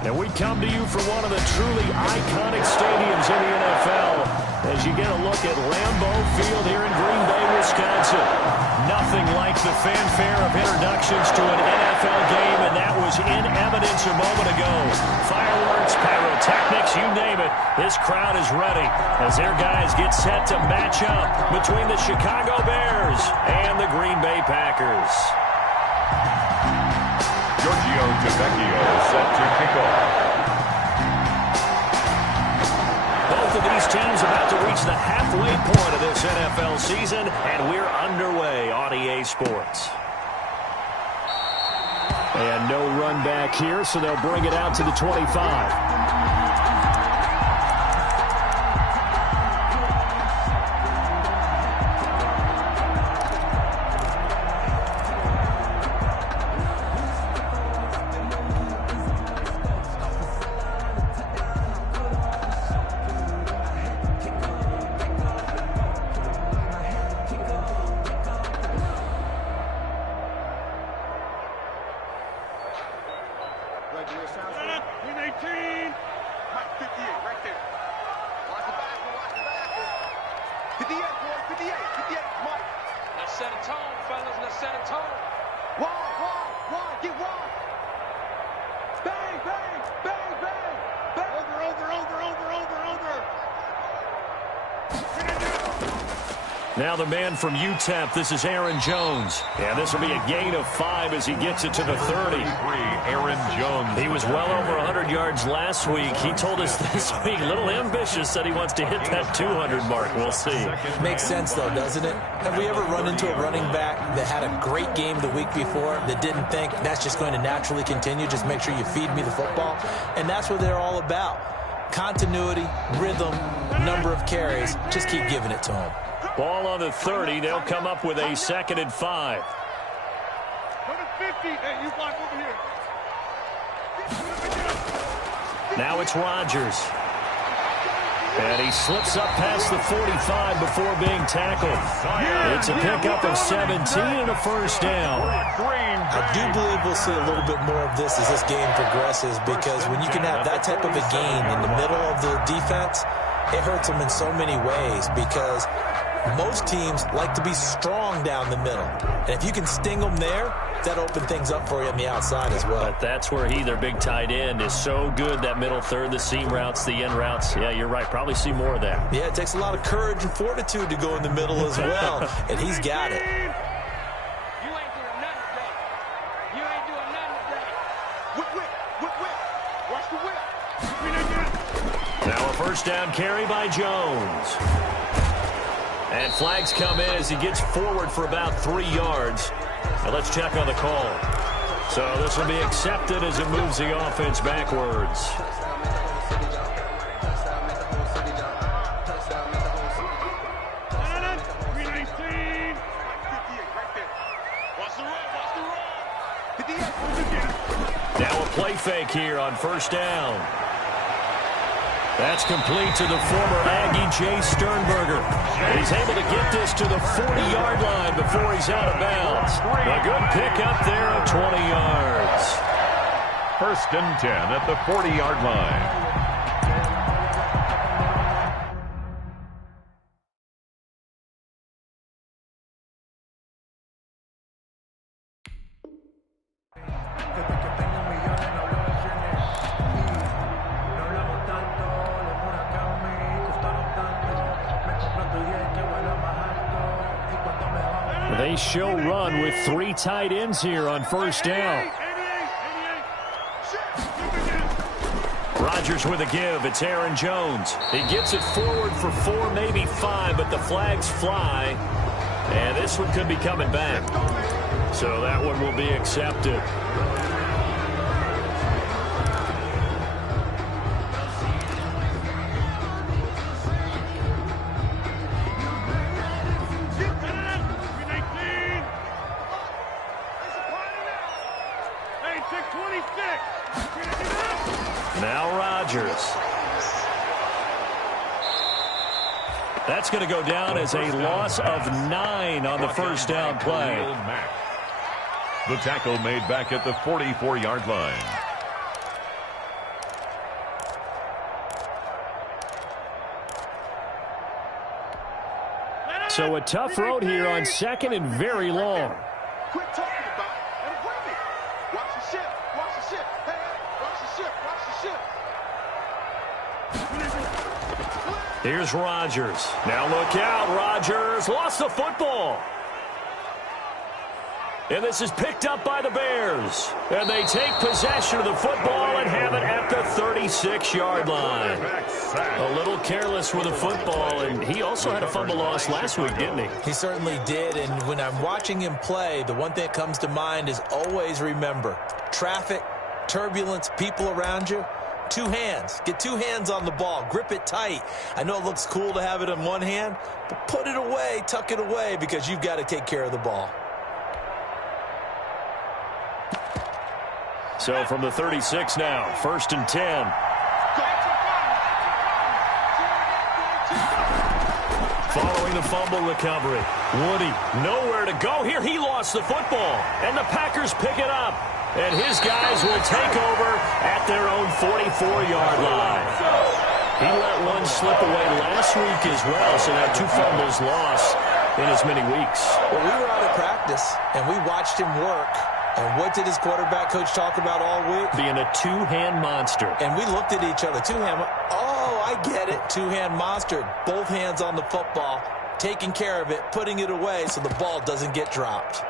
And we come to you from one of the truly iconic stadiums in the NFL as you get a look at Lambeau Field here in Green Bay, Wisconsin. Nothing like the fanfare of introductions to an NFL game, and that was in evidence a moment ago. Fireworks, pyrotechnics, you name it. This crowd is ready as their guys get set to match up between the Chicago Bears and the Green Bay Packers. Giorgio Tavecchio set to kick off. Both of these teams about to reach the halfway point of this NFL season, and we're underway on EA Sports. And no run back here, so they'll bring it out to the 25. Now the man from UTEP, this is Aaron Jones. And this will be a gain of 5 as he gets it to the 30. Aaron Jones. He was well over 100 yards last week. He told us this week, a little ambitious, that he wants to hit that 200 mark. We'll see. Makes sense, though, doesn't it? Have we ever run into a running back that had a great game the week before that didn't think that's just going to naturally continue? Just make sure you feed me the football. And that's what they're all about. Continuity, rhythm, number of carries. Just keep giving it to him. Ball on the 30. They'll come up with a 2nd and 5. Now it's Rodgers. And he slips up past the 45 before being tackled. It's a pickup of 17 and a first down. I do believe we'll see a little bit more of this as this game progresses, because when you can have that type of a gain in the middle of the defense, it hurts them in so many ways, because most teams like to be strong down the middle. And if you can sting them there, that opens things up for you on the outside as well. But that's where their big tight end, is so good, that middle third, the seam routes, the end routes. Yeah, you're right. Probably see more of that. Yeah, it takes a lot of courage and fortitude to go in the middle as well. And he's got it. You ain't doing nothing today. You ain't doing nothing today. Whip. Watch the whip. Now a first down carry by Jones. And flags come in as he gets forward for about 3 yards. Now let's check on the call. So this will be accepted as it moves the offense backwards. Now a play fake here on first down. That's complete to the former Aggie, Jay Sternberger. He's able to get this to the 40-yard line before he's out of bounds. A good pickup there of 20 yards. 1st and 10 at the 40-yard line. They show run with 3 tight ends here on first down. Rodgers with a give. It's Aaron Jones. He gets it forward for 4, maybe 5, but the flags fly. And this one could be coming back. So that one will be accepted. Now Rodgers. That's going to go down as a loss of 9 on the first down play. The tackle made back at the 44-yard line. So a tough road here on second and very long. Quit talking about it and bring it. Watch the ship. Watch the ship. Hey, watch the ship. Watch the ship. Here's Rodgers. Now look out. Rodgers lost the football. And this is picked up by the Bears. And they take possession of the football and have it at the 36-yard line. A little careless with the football, and he also had a fumble loss last week, didn't he? He certainly did, and when I'm watching him play, the one thing that comes to mind is always remember, traffic, turbulence, people around you, two hands. Get two hands on the ball. Grip it tight. I know it looks cool to have it in one hand, but put it away, tuck it away, because you've got to take care of the ball. So from the 36 now, 1st and 10. Following the fumble recovery, Woody nowhere to go here. He lost the football, and the Packers pick it up. And his guys will take over at their own 44-yard line. He let one slip away last week as well, so that 2 fumbles lost in as many weeks. Well, we were out of practice, and we watched him work. And what did his quarterback coach talk about all week? Being a two-hand monster. And we looked at each other. Two-hand. Oh, I get it. Two-hand monster. Both hands on the football, taking care of it, putting it away so the ball doesn't get dropped.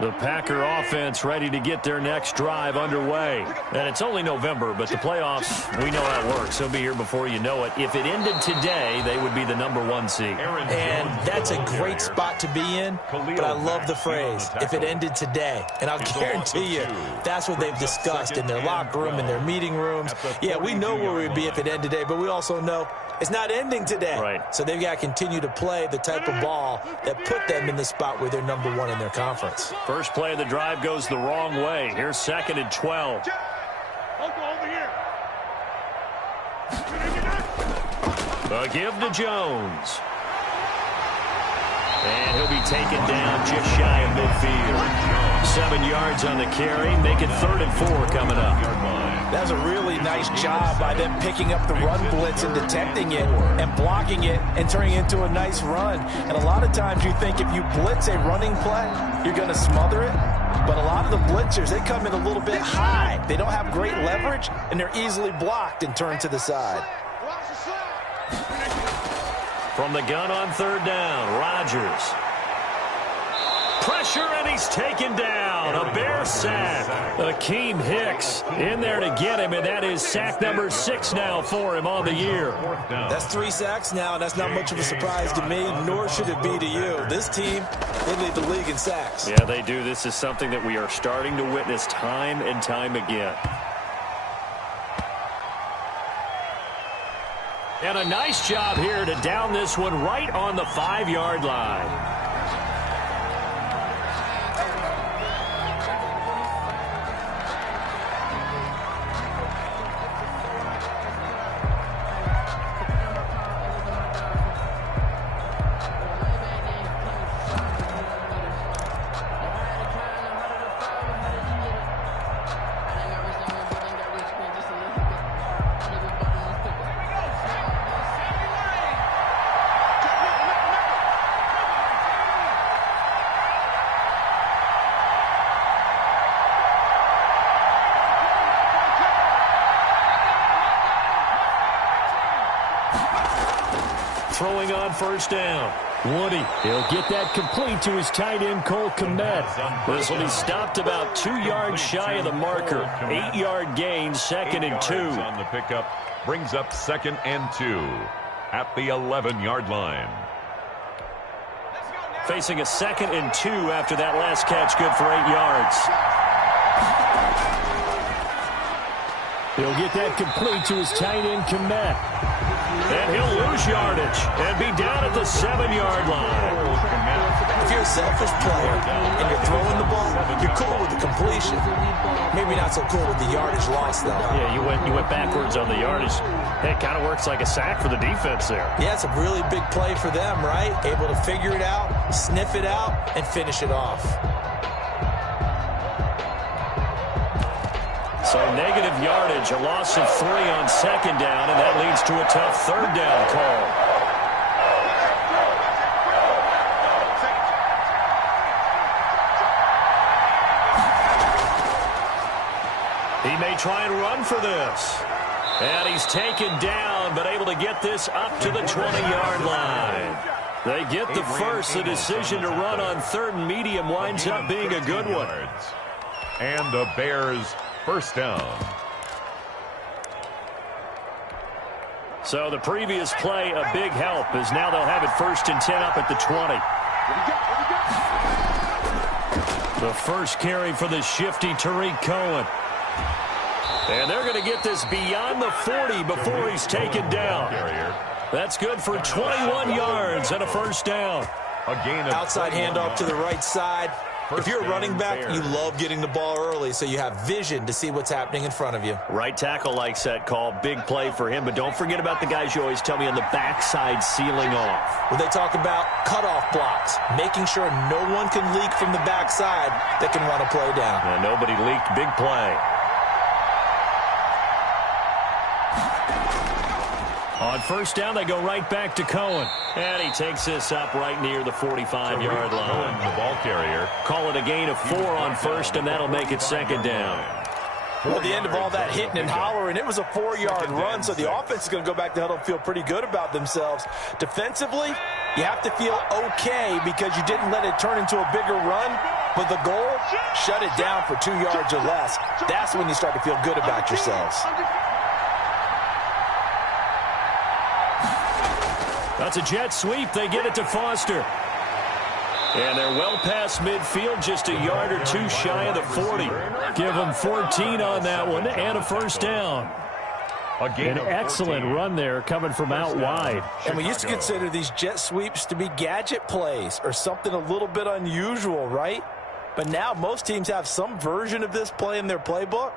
The Packer offense ready to get their next drive underway. And it's only November, but the playoffs, we know how it works. They'll be here before you know it. If it ended today, they would be the #1 seed. And that's a great spot to be in, but I love the phrase, if it ended today. And I'll guarantee you, that's what they've discussed in their locker room, in their meeting rooms. Yeah, we know where we'd be if it ended today, but we also know it's not ending today. Right. So they've got to continue to play the type of ball that put them in the spot where they're #1 in their conference. First play of the drive goes the wrong way. Here's 2nd and 12. Over here. A give to Jones. And he'll be taken down just shy of midfield. 7 yards on the carry. Make it 3rd and 4 coming up. That was a really nice job by them picking up the run blitz and detecting it and blocking it and turning it into a nice run. And a lot of times you think if you blitz a running play, you're going to smother it. But a lot of the blitzers, they come in a little bit high. They don't have great leverage, and they're easily blocked and turned to the side. From the gun on 3rd down, Rodgers. Pressure, and he's taken down. A Bear sack. Akeem Hicks in there to get him, and that is sack number 6 now for him on the year. That's 3 sacks now, and that's not much of a surprise to me, nor should it be to you. This team, they lead the league in sacks. Yeah, they do. This is something that we are starting to witness time and time again. And a nice job here to down this one right on the 5-yard line. Throwing on 1st down. Woody, he'll get that complete to his tight end, Cole Kmet. This will be stopped about 2 yards shy of the marker. 8-yard gain, 2nd and 2. On the pickup brings up 2nd and 2 at the 11-yard line. Facing a 2nd and 2 after that last catch, good for 8 yards. He'll get that complete to his tight end, Kmet. And he'll lose yardage and be down at the 7-yard line. If you're a selfish player and you're throwing the ball, you're cool with the completion. Maybe not so cool with the yardage loss, though. Yeah, you went backwards on the yardage. It kind of works like a sack for the defense there. Yeah, it's a really big play for them, right? Able to figure it out, sniff it out, and finish it off. So negative yardage, a loss of 3 on second down, and that leads to a tough third down call. He may try and run for this. And he's taken down, but able to get this up to the 20-yard line. They get the first. The decision to run on 3rd and medium winds up being a good one. And the Bears first down. So the previous play, a big help, as now they'll have it 1st and 10 up at the 20. The first carry for the shifty Tariq Cohen. And they're going to get this beyond the 40 before he's taken down. That's good for 21 yards and a first down. Outside handoff to the right side. If you're a running back, you love getting the ball early so you have vision to see what's happening in front of you. Right tackle likes that call. Big play for him. But don't forget about the guys you always tell me on the backside sealing off. When they talk about cutoff blocks, making sure no one can leak from the backside that can run a play down. And nobody leaked. Big play. On first down, they go right back to Cohen. And he takes this up right near the 45-yard line. The ball carrier. Call it a gain of 4 on first, and that'll make it second down. Well, at the end of all that hitting and hollering, it was a 4-yard run, so the offense is going to go back to huddle and feel pretty good about themselves. Defensively, you have to feel okay because you didn't let it turn into a bigger run, but the goal, shut it down for 2 yards or less. That's when you start to feel good about yourselves. That's a jet sweep. They get it to Foster. And they're well past midfield, just a yard or 2 shy of the 40. Give them 14 on that one and a first down. An excellent run there coming from out wide. And we used to consider these jet sweeps to be gadget plays or something a little bit unusual, right? But now most teams have some version of this play in their playbook.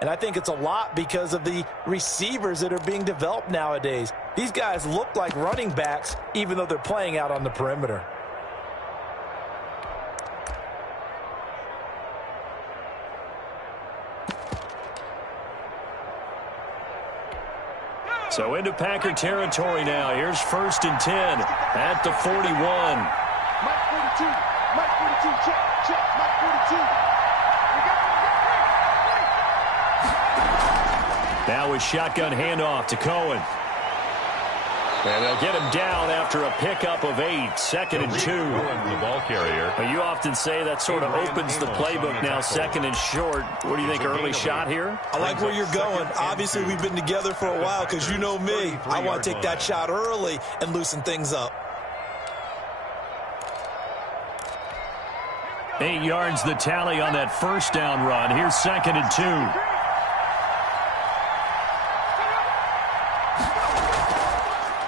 And I think it's a lot because of the receivers that are being developed nowadays. These guys look like running backs even though they're playing out on the perimeter. So into Packer territory now. Here's 1st and 10 at the 41. Mike 42. Mike 42. Check. Mike 42. Now with shotgun handoff to Cohen. And they'll get him down after a pickup of 8. 2nd and 2. The ball carrier. But you often say that sort of opens the playbook now, 2nd and short. What do you think, early shot here? I like where you're going. Obviously, we've been together for a while because you know me. I want to take that shot early and loosen things up. 8 yards the tally on that first down run. Here's 2nd and 2.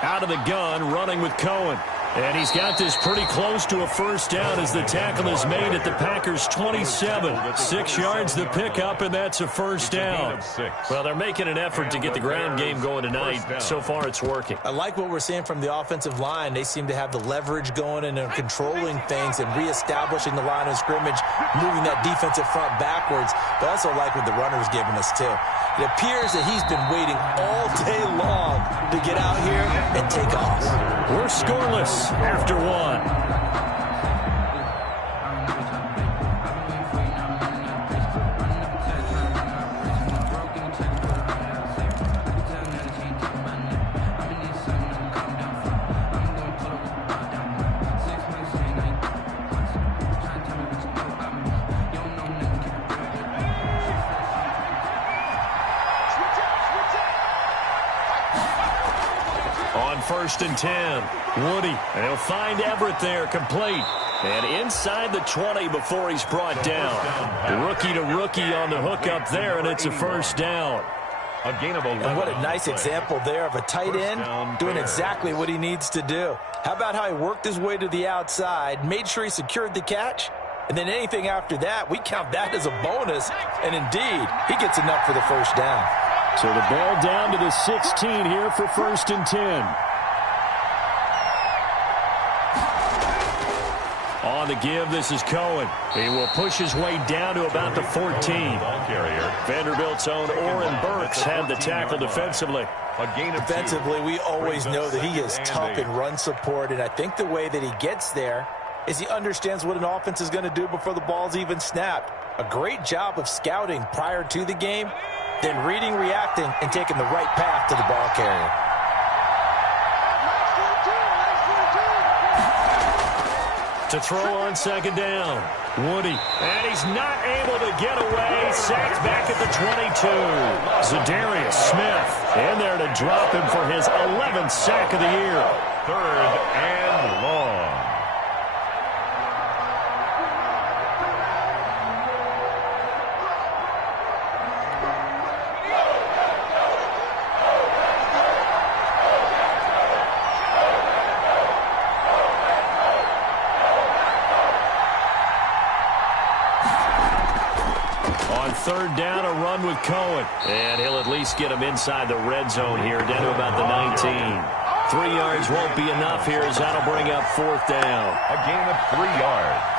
Out of the gun, running with Cohen. And he's got this pretty close to a first down as the tackle is made at the Packers' 27. 6 yards the pickup, and that's a first down. Well, they're making an effort to get the ground game going tonight. So far, it's working. I like what we're seeing from the offensive line. They seem to have the leverage going and are controlling things and reestablishing the line of scrimmage, moving that defensive front backwards. But I also like what the runner's giving us, too. It appears that he's been waiting all day long to get out here and take off. We're scoreless after 1. On 1st and 10, Woody, and he'll find Everett there, complete. And inside the 20 before he's brought down. Rookie to rookie on the hook up there, and it's a first down. A gain of 11. And what a nice example there of a tight end doing exactly what he needs to do. How about how he worked his way to the outside, made sure he secured the catch, and then anything after that, we count that as a bonus. And indeed, he gets enough for the first down. So the ball down to the 16 here for 1st and 10. On the give, this is Cohen. He will push his way down to about the 14. Vanderbilt's own Oren Burks had the tackle defensively. Defensively, we always know that he is tough in run support, and I think the way that he gets there is he understands what an offense is going to do before the ball's even snapped. A great job of scouting prior to the game, then reading, reacting, and taking the right path to the ball carrier. To throw on 2nd down, Woody. And he's not able to get away. Sacked back at the 22. Zadarius Smith in there to drop him for his 11th sack of the year. 3rd and long. On 3rd down, a run with Cohen. And he'll at least get him inside the red zone here, down to about the 19. 3 yards won't be enough here as that'll bring up 4th down. A gain of 3 yards.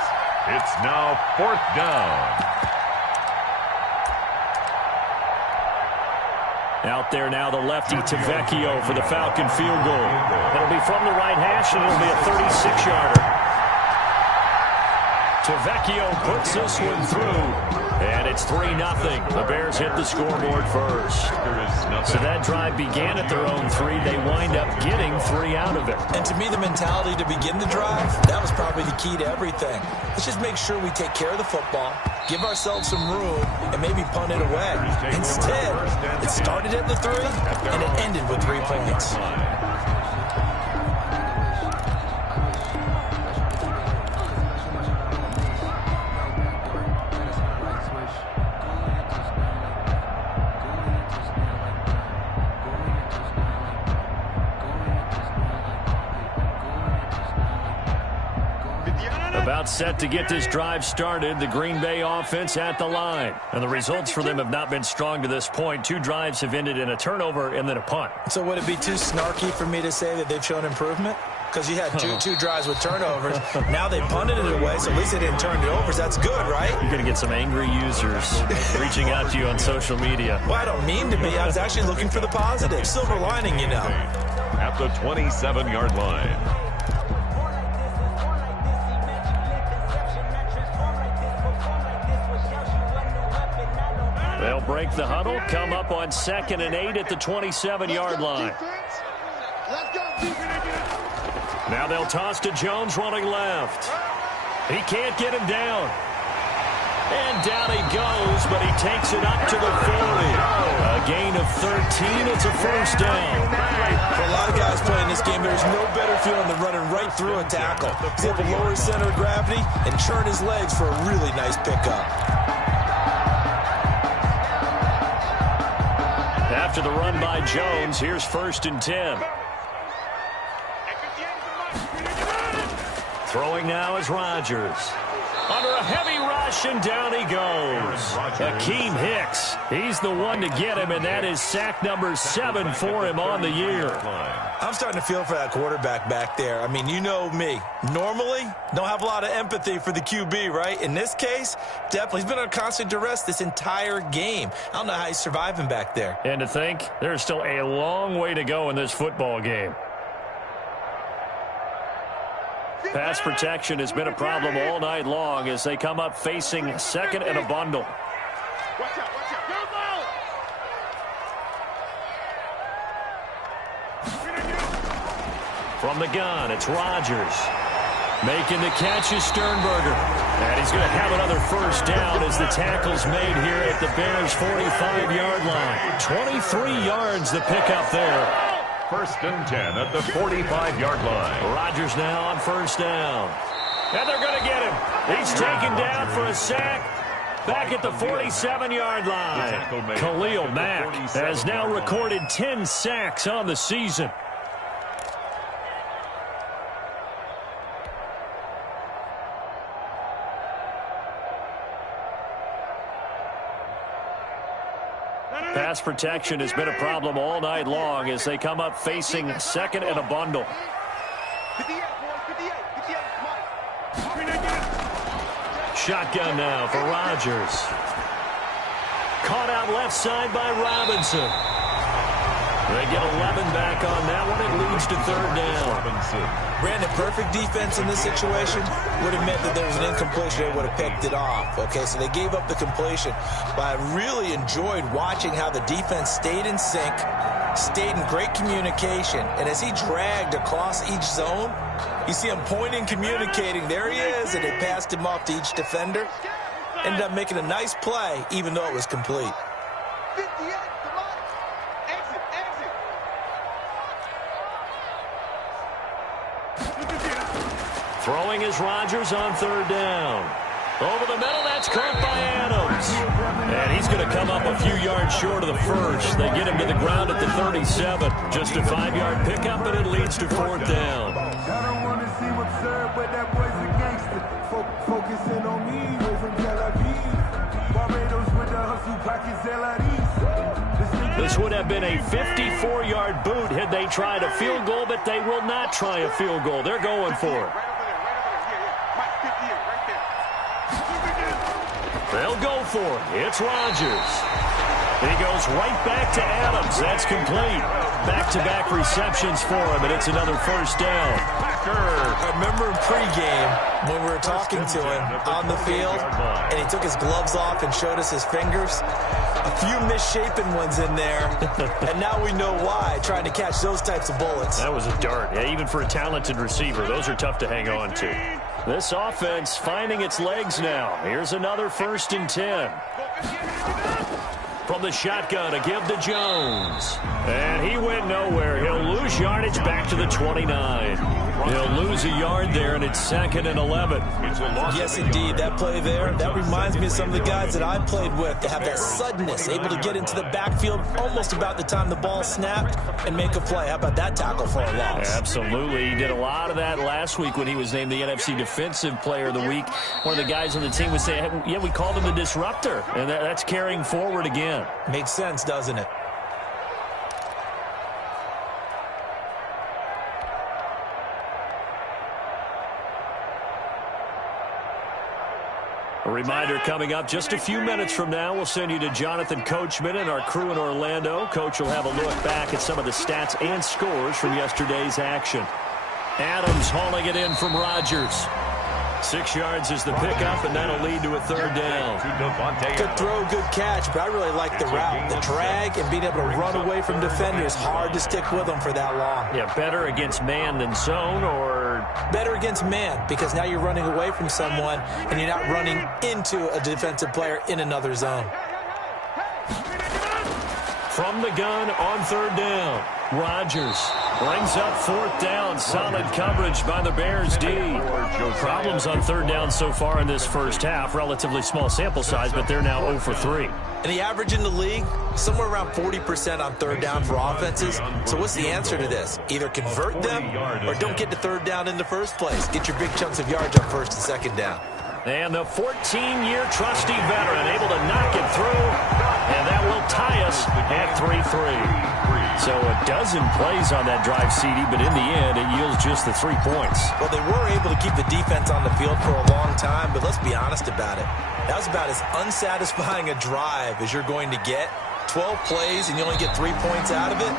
It's now 4th down. Out there now, the lefty Tavecchio for the Falcon field goal. It'll be from the right hash, and it'll be a 36-yarder. Tavecchio puts this one through. And it's 3-0. The Bears hit the scoreboard first. So that drive began at their own 3. They wind up getting 3 out of it. And to me, the mentality to begin the drive, that was probably the key to everything. Let's just make sure we take care of the football, give ourselves some room, and maybe punt it away. Instead, it started at the 3, and it ended with 3 points. About set to get this drive started, the Green Bay offense at the line. And the results for them have not been strong to this point. 2 drives have ended in a turnover and then a punt. So would it be too snarky for me to say that they've shown improvement? Because you had two drives with turnovers. Now they punted it away, so at least they didn't turn it over. So that's good, right? You're going to get some angry users reaching out to you on social media. Well, I don't mean to be. I was actually looking for the positive. Silver lining, you know. At the 27-yard line. They'll break the huddle, come up on 2nd and 8 at the 27-yard line. Now they'll toss to Jones running left. He can't get him down. And down he goes, but he takes it up to the 40. A gain of 13. It's a first down. For a lot of guys playing this game, there's no better feeling than running right through a tackle. He's able to lower his center of gravity and churn his legs for a really nice pickup. After the run by Jones, here's 1st and 10. Throwing now is Rodgers. Under a heavy rush, and down he goes. Akeem Hicks. He's the one to get him, and that is sack number 7 for him on the year. I'm starting to feel for that quarterback back there. I mean, you know me. Normally, don't have a lot of empathy for the QB, right? In this case, definitely. He's been under constant duress this entire game. I don't know how he's surviving back there. And to think, there's still a long way to go in this football game. Pass protection has been a problem all night long as they come up facing 2nd and a bundle. Watch out, watch out. From the gun, it's Rodgers. Making the catch is Sternberger. And he's going to have another first down as the tackle's made here at the Bears' 45-yard line. 23 yards the pickup there. 1st and 10 at the 45-yard line. Rodgers now on 1st down. And they're going to get him. He's taken down for a sack. Back at the 47-yard line. Khalil Mack has now recorded 10 sacks on the season. Pass protection has been a problem all night long as they come up facing second and a bundle. Shotgun now for Rodgers. Caught out left side by Robinson. They get 11 back on that one. It leads to third down. Brandon, perfect defense in this situation would have meant that there was an incompletion. They would have picked it off. Okay, so they gave up the completion. But I really enjoyed watching how the defense stayed in sync, stayed in great communication. And as he dragged across each zone, you see him pointing, communicating. There he is, and they passed him off to each defender. Ended up making a nice play, even though it was complete. Throwing is Rodgers on third down. Over the middle, that's caught by Adams. And he's going to come up a few yards short of the first. They get him to the ground at the 37. Just a 5-yard pickup, and it leads to fourth down. I don't want to see what's served, but that boy's a gangster. Focusing on me, way from Tel Aviv. Barbados with the hustle pockets, This would have been a 54-yard boot had they tried a field goal, but they will not try a field goal. They're going for it. They'll go for it. It's Rodgers. He goes right back to Adams. That's complete. Back-to-back receptions for him, and it's another first down. I remember in pregame when we were talking to him on the field, and he took his gloves off and showed us his fingers. A few misshapen ones in there, and now we know why, trying to catch those types of bullets. That was a dart. Yeah, even for a talented receiver, those are tough to hang on to. This offense finding its legs now. Here's another 1st and 10. From the shotgun, a give to Jones. And he went nowhere. He'll lose yardage back to the 29. He'll lose a yard there, and it's 2nd and 11. Yes, indeed. That play there, that reminds me of some of the guys that I played with. They have that suddenness, able to get into the backfield almost about the time the ball snapped and make a play. How about that tackle for a loss? Absolutely. He did a lot of that last week when he was named the NFC Defensive Player of the Week. One of the guys on the team would say, yeah, we called him the disruptor, and that's carrying forward again. Makes sense, doesn't it? A reminder coming up just a few minutes from now, we'll send you to Jonathan Coachman and our crew in Orlando. Coach will have a look back at some of the stats and scores from yesterday's action. Adams hauling it in from Rodgers. 6 yards is the pickup, and that'll lead to a third down. Good throw, good catch, but I really like the route. The drag and being able to run away from defenders, hard to stick with them for that long. Yeah, better against man than zone, or better against man, because now you're running away from someone and you're not running into a defensive player in another zone. From the gun on third down, Rodgers brings up fourth down. Solid coverage by the Bears D. Problems on third down so far in this first half. Relatively small sample size, but they're now 0 for 3. And the average in the league, somewhere around 40% on third down for offenses. So what's the answer to this? Either convert them or don't get to third down in the first place. Get your big chunks of yards on first and second down. And the 14-year trusty veteran able to knock it through. And that will tie us at 3-3. So a dozen plays on that drive, CD, but in the end, it yields just the 3 points. Well, they were able to keep the defense on the field for a long time, but let's be honest about it. That was about as unsatisfying a drive as you're going to get. 12 plays and you only get 3 points out of it.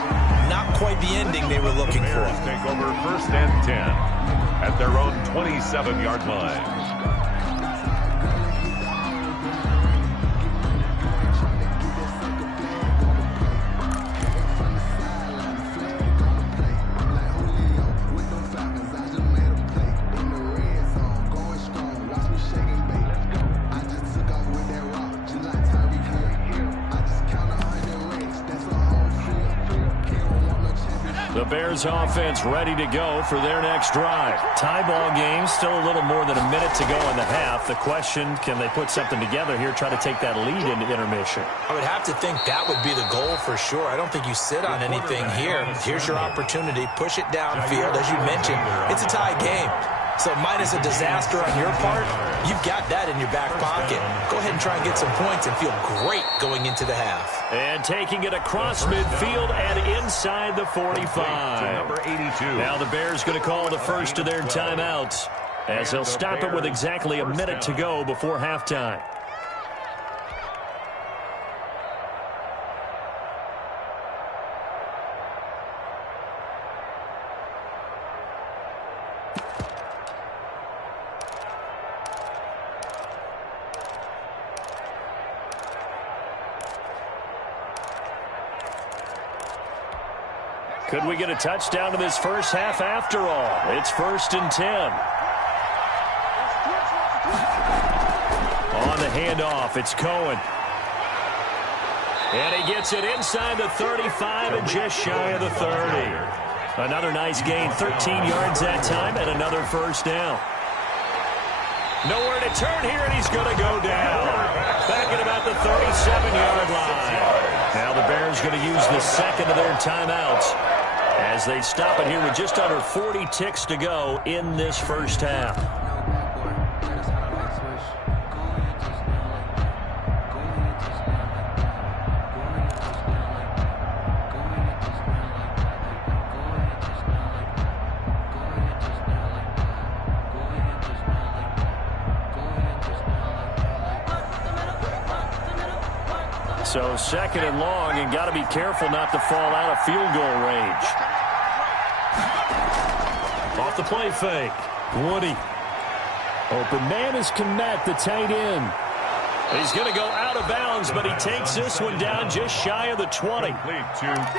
Not quite the ending they were looking for. Take over 1st and 10 at their own 27-yard line. The Bears offense ready to go for their next drive. Tie ball game, still a little more than a minute to go in the half. The question, can they put something together here, try to take that lead into intermission? I would have to think that would be the goal for sure. I don't think you sit on anything here. Here's your opportunity. Push it downfield. As you mentioned, it's a tie game. So minus a disaster on your part, you've got that in your back pocket. Go ahead and try and get some points and feel great going into the half. And taking it across midfield and inside the 45. Number 82. Now the Bears going to call the first of their timeouts as they'll stop it with exactly a minute to go before halftime. Could we get a touchdown in this first half after all? It's 1st and 10. On the handoff, it's Cohen. And he gets it inside the 35 and just shy of the 30. Another nice gain, 13 yards that time, and another first down. Nowhere to turn here, and he's going to go down. Back at about the 37-yard line. Now the Bears going to use the second of their timeouts as they stop it here with just under 40 ticks to go in this first half. So second and long, and got to be careful not to fall out of field goal range. Off the play fake. Woody. Open man is Kmet, the tight end. He's going to go out of bounds, but he takes this one down just shy of the 20.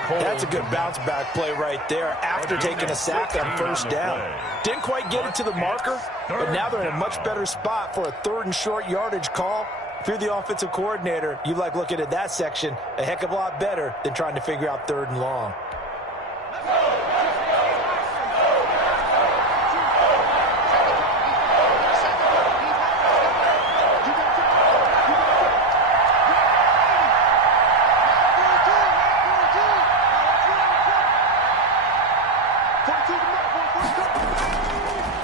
That's a good bounce back play right there after taking a sack on first down. Didn't quite get it to the marker, but now they're in a much better spot for a 3rd and short yardage call. If you're the offensive coordinator, you like looking at that section a heck of a lot better than trying to figure out 3rd and long.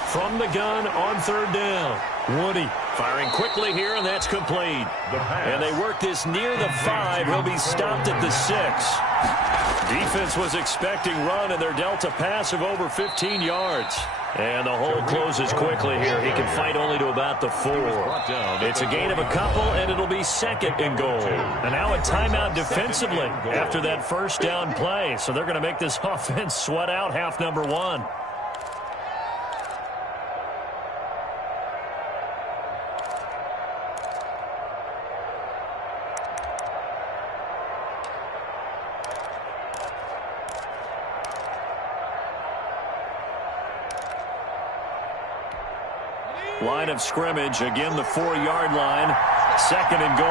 From the gun on 3rd down. Woody firing quickly here, and that's complete. And they work this near the 5. He'll be stopped at the 6. Defense was expecting run, and they're dealt a pass of over 15 yards. And the hole closes quickly here. He can fight only to about the 4. It's a gain of a couple, and it'll be 2nd and goal. And now a timeout defensively after that first down play. So they're going to make this offense sweat out half number 1. Line of scrimmage, again the 4-yard line, 2nd and goal.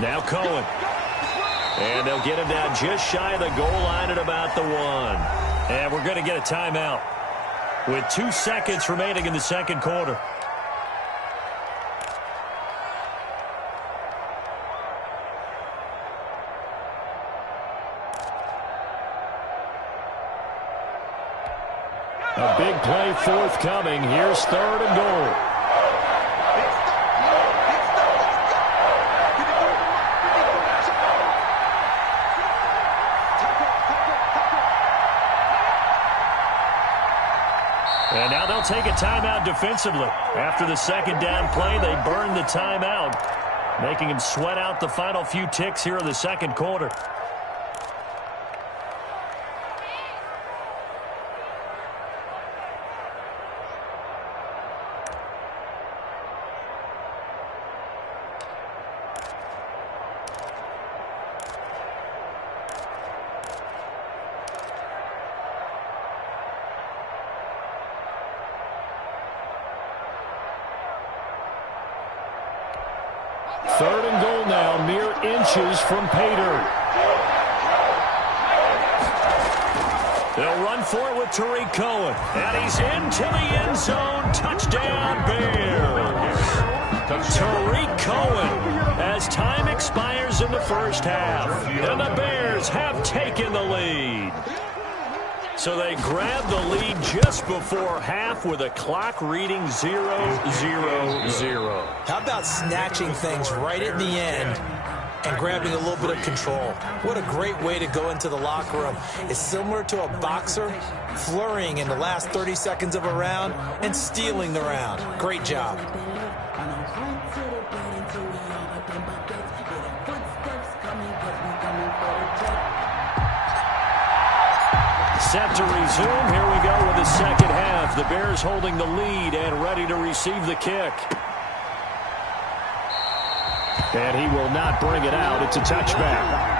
Now Cohen. And they'll get him down just shy of the goal line at about the 1. And we're going to get a timeout with 2 seconds remaining in the second quarter. A big play forthcoming. Here's 3rd and goal. And now they'll take a timeout defensively. After the second down play, they burn the timeout, making him sweat out the final few ticks here in the second quarter. Third and goal now, mere inches from Pater. They'll run for it with Tariq Cohen. And he's into the end zone. Touchdown, Bears. Tariq Cohen as time expires in the first half. And the Bears have taken the lead. So they grab the lead just before half with a clock reading 0-0-0. How about snatching things right at the end and grabbing a little bit of control? What a great way to go into the locker room. It's similar to a boxer flurrying in the last 30 seconds of a round and stealing the round. Great job. Set to resume. Here we go with the second half. The Bears holding the lead and ready to receive the kick. And he will not bring it out. It's a touchback.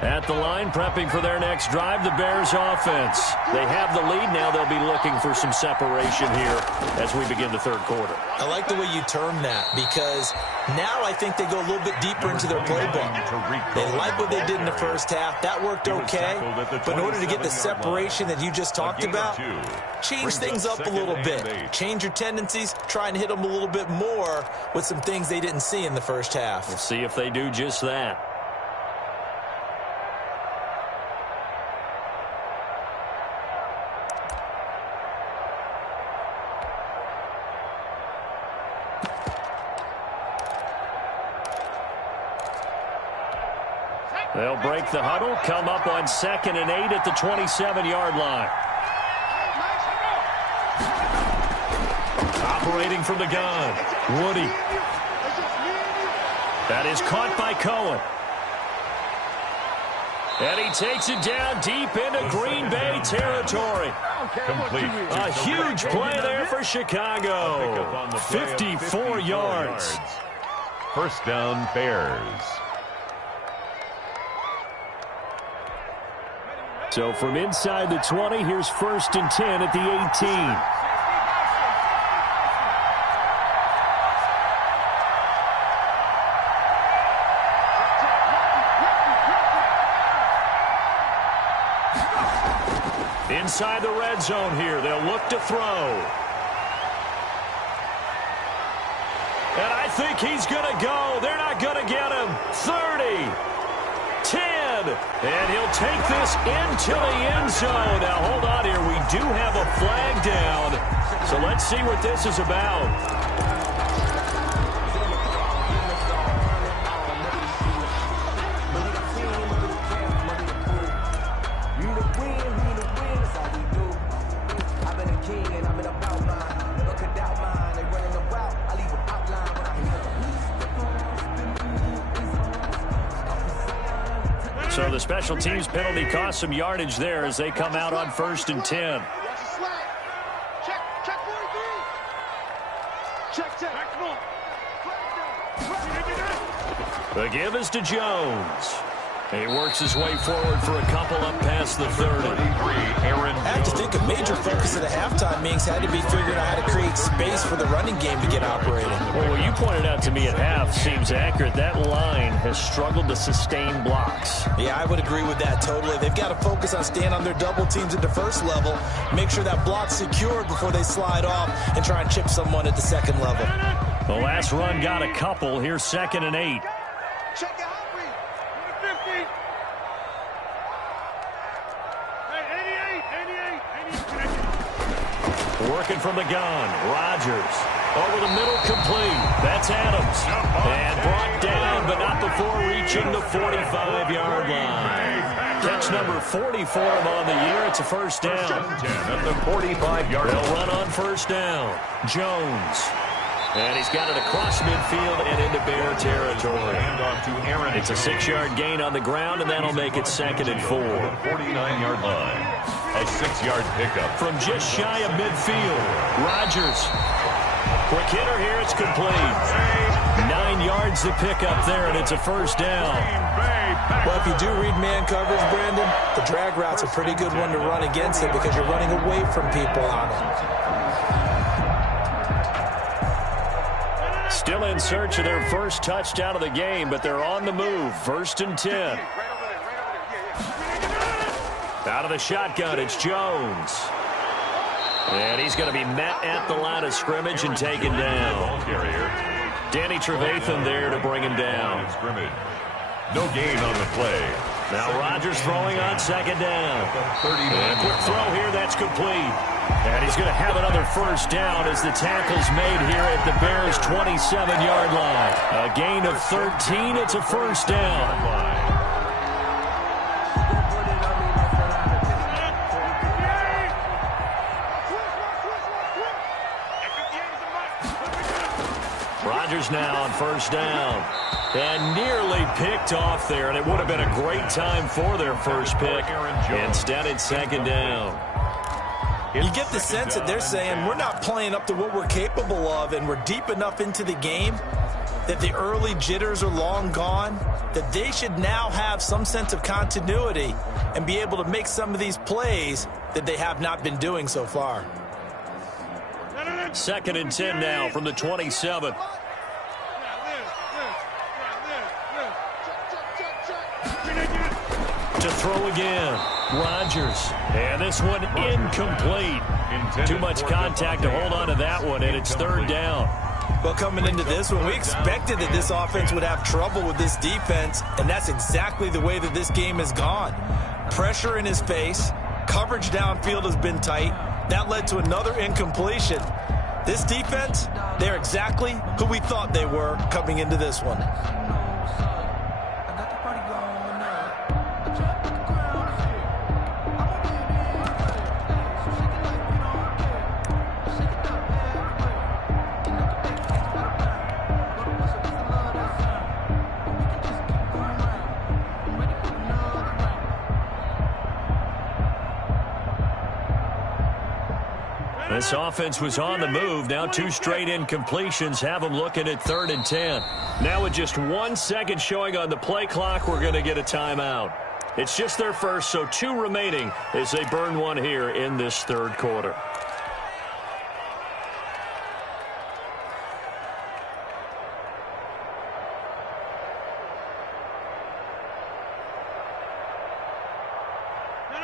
At the line, prepping for their next drive, the Bears offense. They have the lead. Now they'll be looking for some separation here as we begin the third quarter. I like the way you term that because now I think they go a little bit deeper into their playbook. They like what they did in the first half. That worked okay. But in order to get the separation that you just talked about, change things up a little bit. Change your tendencies. Try and hit them a little bit more with some things they didn't see in the first half. We'll see if they do just that. They'll break the huddle, come up on 2nd and 8 at the 27-yard line. Operating from the gun, Woody. That is caught by Cohen. And he takes it down deep into Green Bay territory. Complete. A huge play there for Chicago. 54 yards. First down, Bears. So from inside the 20, here's 1st and 10 at the 18. Inside the red zone here, they'll look to throw. And I think he's going to go. They're not going to get him. 30. 10, and he'll take this into the end zone. Now, hold on here. We do have a flag down, so let's see what this is about. So the special teams penalty cost some yardage there as they come out on 1st and 10. The give is to Jones. He works his way forward for a couple up past the 30. I have to think a major focus of the halftime meetings had to be figuring out how to create space for the running game to get operating. Well, what you pointed out to me at half seems accurate. That line has struggled to sustain blocks. Yeah, I would agree with that totally. They've got to focus on staying on their double teams at the first level, make sure that block's secured before they slide off and try and chip someone at the second level. The last run got a couple. Here's 2nd and 8. Check it out. Working from the gun, Rodgers. Over the middle, complete. That's Adams. And brought down, but not before reaching the 45-yard line. Catch number 40 for him on the year. It's a first down. 10 at the 45-yard line. They'll run on first down. Jones. And he's got it across midfield and into Bear territory. It's a 6-yard gain on the ground, and that'll make it 2nd and 4. 49-yard line. A 6-yard pickup. From just shy of midfield, Rodgers. Quick hitter here. It's complete. 9 yards to pick up there, and it's a first down. Well, if you do read man coverage, Brandon, the drag route's a pretty good one to run against it because you're running away from people on it. Still in search of their first touchdown of the game, but they're on the move. 1st and 10. Out of the shotgun, it's Jones. And he's going to be met at the line of scrimmage and taken down. Danny Trevathan there to bring him down. No gain on the play. Now Rodgers throwing on 2nd down. And a quick throw here, that's complete. And he's going to have another first down as the tackle's made here at the Bears' 27-yard line. A gain of 13, it's a first down. Rodgers now on 1st down. And nearly picked off there, and it would have been a great time for their first pick. Instead, it's 2nd down. You get the sense that they're saying we're not playing up to what we're capable of, and we're deep enough into the game that the early jitters are long gone, that they should now have some sense of continuity and be able to make some of these plays that they have not been doing so far. 2nd and 10 now from the 27. To throw again, Rodgers. And this one incomplete. Too much contact to hold on to that one, and it's 3rd down. Well, coming into this one, we expected that this offense would have trouble with this defense, and that's exactly the way that this game has gone. Pressure in his face, coverage downfield has been tight. That led to another incompletion. This defense, they're exactly who we thought they were coming into this one. This offense was on the move. Now 2 straight incompletions have them looking at 3rd and 10. Now with just 1 second showing on the play clock, we're going to get a timeout. It's just their first, so 2 remaining as they burn one here in this 3rd quarter.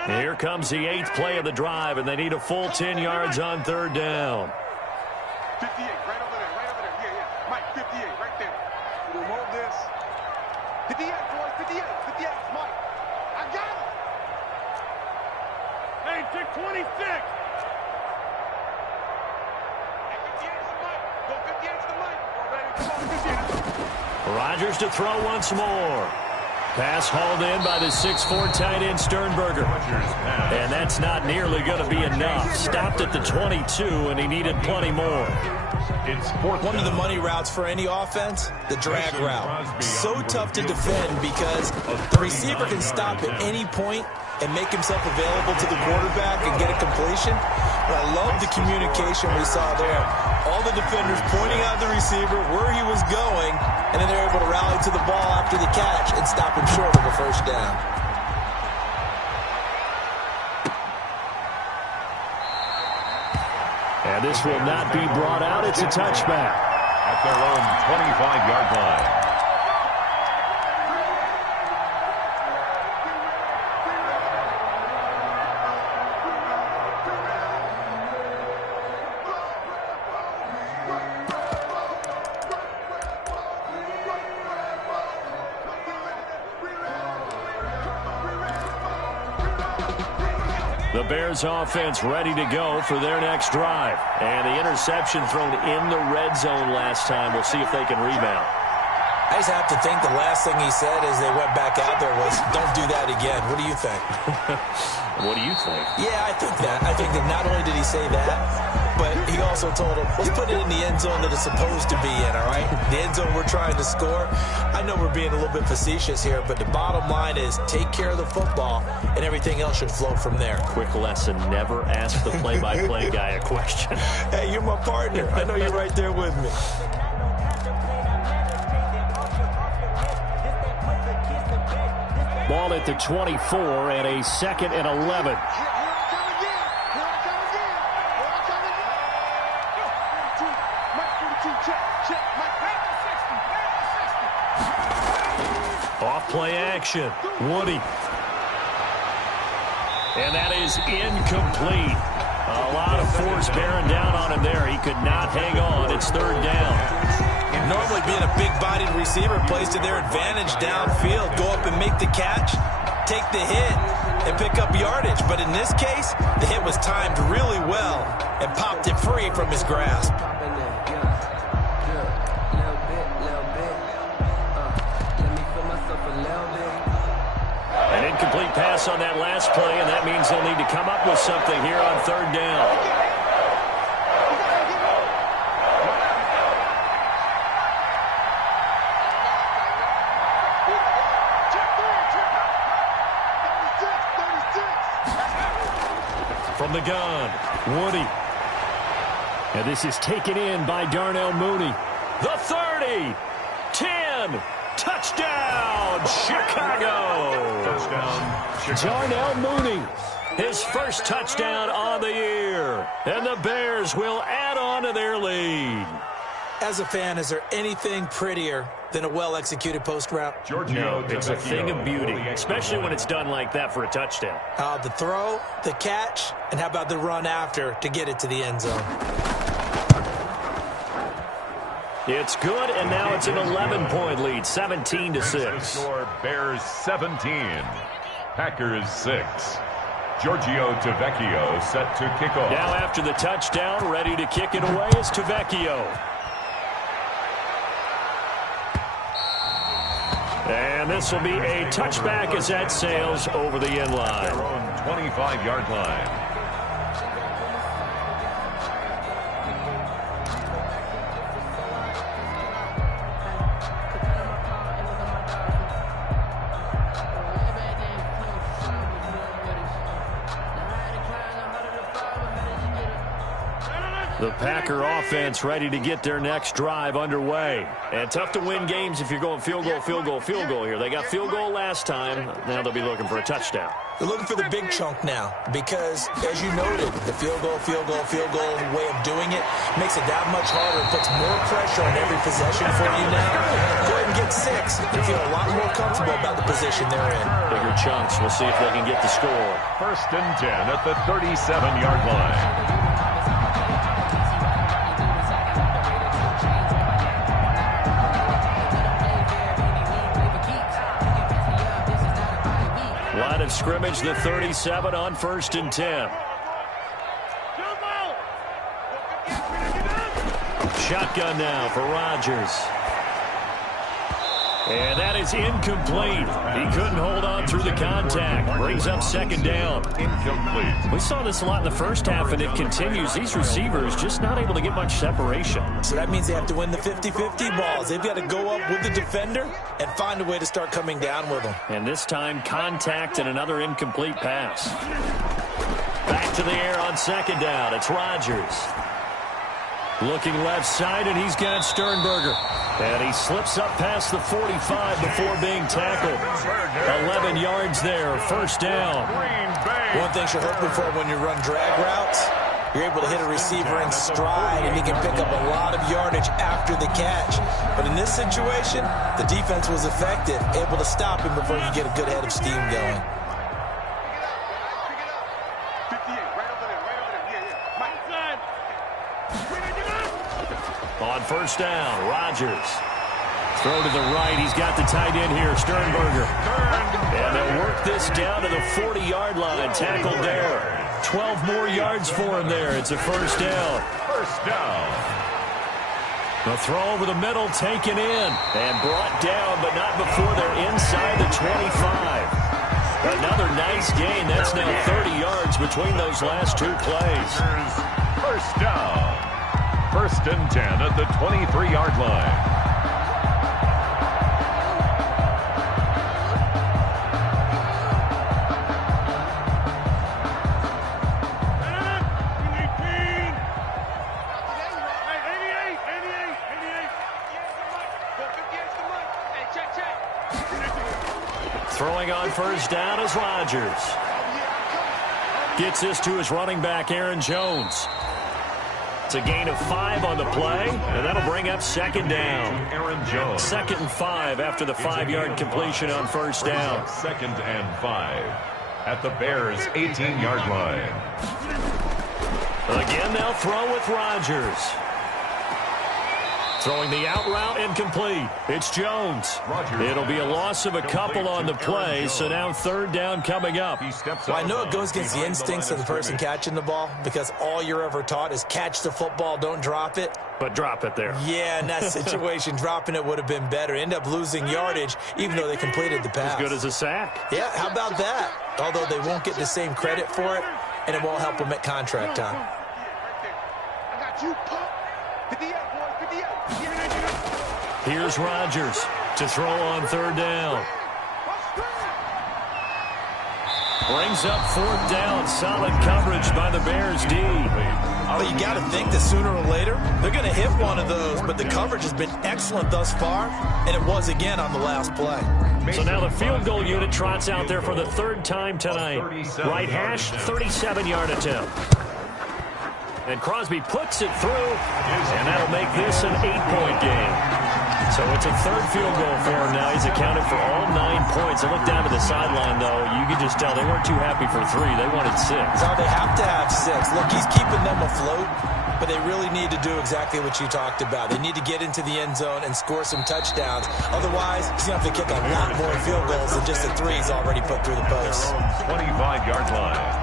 Here comes the 8th play of the drive, and they need a full 10 yards on 3rd down. 58, right over there, right over there. Yeah, yeah. Mike, 58, right there. We'll hold this. 58, boys, 58, 58. Mike, I got it. Hey, take 26. Hey, 58 is the Mike. Go 58 is the Mike. Already, come on, 58. Rodgers to throw once more. Pass hauled in by the 6'4" tight end Sternberger. And that's not nearly going to be enough. Stopped at the 22, and he needed plenty more. One of the money routes for any offense, the drag route. So tough to defend because the receiver can stop at any point and make himself available to the quarterback and get a completion. But I love the communication we saw there. All the defenders pointing out the receiver where he was going, and then they're able to rally to the ball after the catch and stop him short of a first down. And this will not be brought out. It's a touchback. At their own 25-yard line. The Bears offense ready to go for their next drive. And the interception thrown in the red zone last time. We'll see if they can rebound. I just have to think the last thing he said as they went back out there was, don't do that again. What do you think? What do you think? Yeah, I think that. I think that not only did he say that, but he also told him, let's put it in the end zone that it's supposed to be in, all right? The end zone we're trying to score. I know we're being a little bit facetious here, but the bottom line is take care of the football, and everything else should flow from there. Quick lesson, never ask the play-by-play guy a question. Hey, you're my partner. I know you're right there with me. Ball at the 24 and a 2nd and 11. Off play action. Woody. And that is incomplete. A lot of force bearing down on him there. He could not hang on. It's 3rd down. Normally being a big-bodied receiver plays to their advantage downfield. Go up and make the catch, take the hit, and pick up yardage. But in this case, the hit was timed really well and popped it free from his grasp. An incomplete pass on that last play, and that means they'll need to come up with something here on 3rd down. From the gun, Woody. And this is taken in by Darnell Mooney. The 30, 10, touchdown, Chicago. Touchdown, Chicago. Darnell Mooney, his first touchdown on the year. And the Bears will add on to their lead. As a fan, is there anything prettier than a well-executed post route? No, it's a thing of beauty, especially when it's done like that for a touchdown. The throw, the catch, and how about the run after to get it to the end zone? It's good, and now it's an 11-point lead, 17-6. Score Bears 17, Packers 6. Giorgio Tavecchio set to kick off. Now after the touchdown, ready to kick it away is Tavecchio. And this will be a touchback as that sails over the end line. Their own 25-yard line. The Packer offense ready to get their next drive underway. And tough to win games if you're going field goal, field goal, field goal here. They got field goal last time. Now they'll be looking for a touchdown. They're looking for the big chunk now because, as you noted, the field goal way of doing it makes it that much harder. It puts more pressure on every possession for you now. Go ahead and get 6 and feel a lot more comfortable about the position they're in. Bigger chunks. We'll see if they can get the score. 1st and 10 at the 37-yard line. Line of scrimmage, the 37 on 1st and 10. Shotgun now for Rodgers. And that is incomplete. He couldn't hold on through the contact. Brings up 2nd down. Incomplete. We saw this a lot in the first half, and it continues. These receivers just not able to get much separation. So that means they have to win the 50-50 balls. They've got to go up with the defender and find a way to start coming down with them. And this time, contact and another incomplete pass. Back to the air on 2nd down. It's Rodgers. Looking left side, and he's got Sternberger. And he slips up past the 45 before being tackled. 11 yards there, 1st down. One thing you're hoping for when you run drag routes, you're able to hit a receiver in stride, and he can pick up a lot of yardage after the catch. But in this situation, the defense was effective, able to stop him before you get a good head of steam going. On 1st down, Rodgers. Throw to the right. He's got the tight end here, Sternberger. And they'll work this down to the 40-yard line. Tackled there. 12 more yards for him there. It's a 1st down. 1st down. The throw over the middle, taken in. And brought down, but not before they're inside the 25. Nice gain. That's now 30 yards between those last two plays. First down. 1st and 10 at the 23-yard line. Throwing on first down is Rodgers. Gets this to his running back, Aaron Jones. It's a gain of 5 on the play, and that'll bring up 2nd down. Aaron Jones. 2nd and 5 after the 5-yard completion on first down. 2nd and 5 at the Bears' 18-yard line. Again, they'll throw with Rodgers. Throwing the out route incomplete. It's Jones. It'll be a loss of a couple on the play, so now 3rd down coming up. Well, I know it goes against the instincts of the person catching the ball because all you're ever taught is catch the football, don't drop it. But drop it there. Yeah, in that situation, dropping it would have been better. End up losing yardage, even though they completed the pass. As good as a sack. Yeah, how about that? Although they won't get the same credit for it, and it won't help them at contract time. I got you, pump. 58, boy, 58. Here's Rodgers to throw on 3rd down. Brings up 4th down. Solid coverage by the Bears D. Well, you got to think that sooner or later they're going to hit one of those, but the coverage has been excellent thus far, and it was again on the last play. So now the field goal unit trots out there for the 3rd time tonight. Right hash, 37-yard attempt. And Crosby puts it through, and that'll make this an 8-point game. So it's a 3rd field goal for him now. He's accounted for all 9 points. I look down to the sideline, though. You can just tell they weren't too happy for 3. They wanted 6. So they have to have 6. Look, he's keeping them afloat, but they really need to do exactly what you talked about. They need to get into the end zone and score some touchdowns. Otherwise, he's going to have to kick a lot more field goals than just the 3 he's already put through the post. 25-yard line.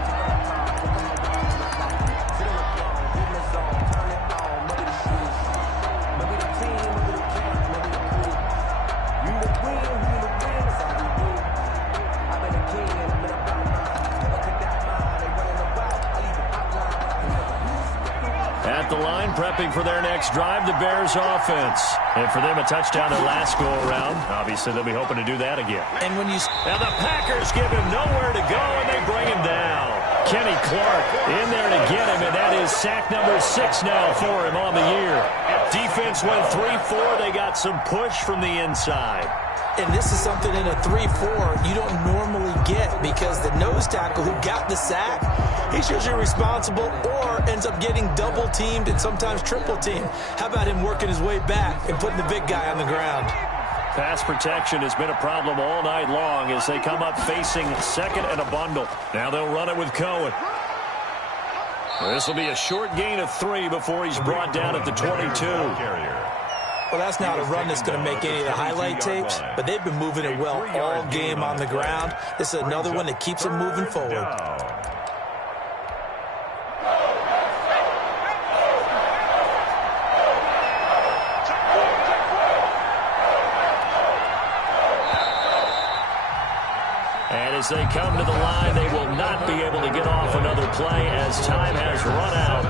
Prepping for their next drive, the Bears offense. And for them, a touchdown their last go-around. Obviously, they'll be hoping to do that again. And when you... Now the Packers give him nowhere to go, and they bring him down. Kenny Clark in there to get him, and that is sack number 6 now for him on the year. Defense went 3-4. They got some push from the inside. And this is something in a 3-4 you don't normally get because the nose tackle who got the sack, he's usually responsible or ends up getting double-teamed and sometimes triple-teamed. How about him working his way back and putting the big guy on the ground? Pass protection has been a problem all night long as they come up facing 2nd and a bundle. Now they'll run it with Cohen. This will be a short gain of 3 before he's brought down at the 22. Well, that's not a run that's going to make any of the highlight tapes, but they've been moving it well all game on the ground. This is another one that keeps them moving forward. And as they come to the line, they will not be able to get off another play as time has run out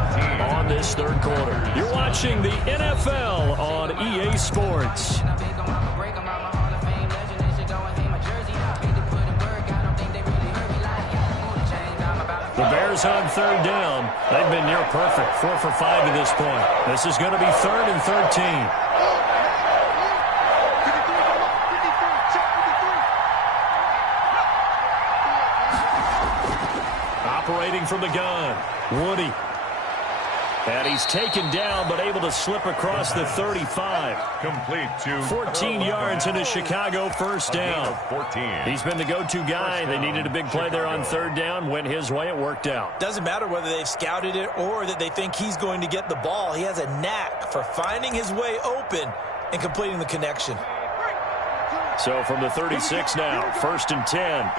on this 3rd quarter. You're watching the NFL on EA Sports. The Bears on 3rd down. They've been near perfect, 4 for 5 to this point. This is going to be 3rd and 13. Operating from the gun, Woody. And he's taken down, but able to slip across the 35. Complete to 14 yards in a Chicago first down. 14. He's been the go-to guy. They needed a big play there on 3rd down. Went his way. It worked out. Doesn't matter whether they've scouted it or that they think he's going to get the ball. He has a knack for finding his way open and completing the connection. So from the 36 now, 1st and 10.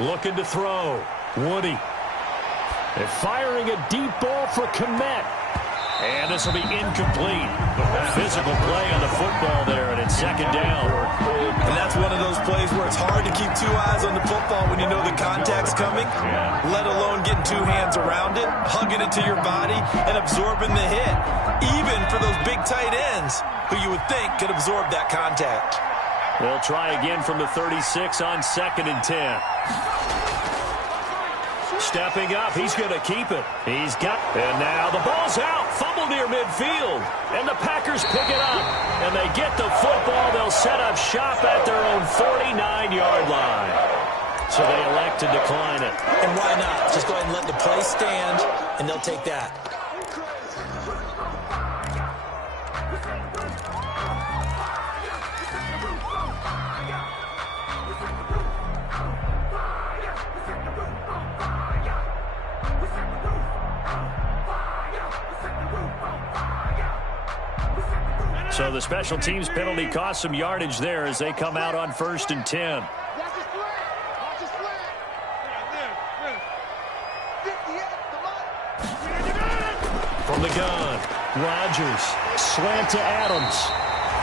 Looking to throw. Woody. They're firing a deep ball for Komet. And this will be incomplete. Physical play on the football there, and it's second down. And that's one of those plays where it's hard to keep two eyes on the football when you know the contact's coming, let alone getting two hands around it, hugging it to your body, and absorbing the hit, even for those big tight ends who you would think could absorb that contact. They'll try again from the 36 on 2nd and 10. Stepping up, he's going to keep it. He's got, and now the ball's out. Fumble near midfield. And the Packers pick it up. And they get the football. They'll set up shop at their own 49-yard line. So they elect to decline it. And why not? Just go ahead and let the play stand, and they'll take that. So the special teams penalty cost some yardage there as they come out on 1st and 10. From the gun, Rodgers, slant to Adams.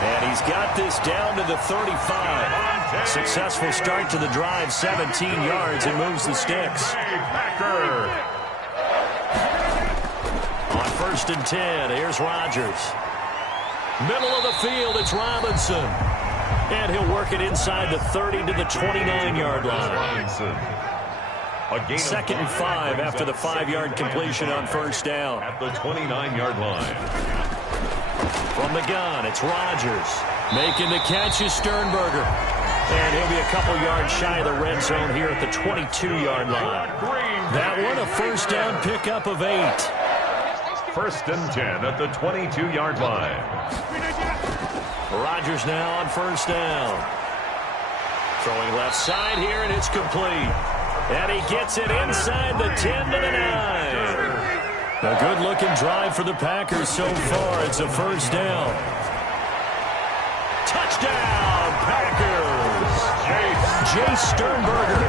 And he's got this down to the 35. Successful start to the drive, 17 yards, and moves the sticks. On 1st and 10, here's Rodgers. Middle of the field, it's Robinson. And he'll work it inside the 30 to the 29-yard line. 2nd and 5 after the 5-yard completion on 1st down. At the 29-yard line. From the gun, it's Rodgers. Making the catch is Sternberger. And he'll be a couple yards shy of the red zone here at the 22-yard line. That one, a 1st down pickup of 8. 1st and 10 at the 22-yard line. Rodgers now on 1st down. Throwing left side here, and it's complete. And he gets it inside the 10 to the 9. A good-looking drive for the Packers so far. It's a 1st down. Touchdown, Packers! Jace Sternberger,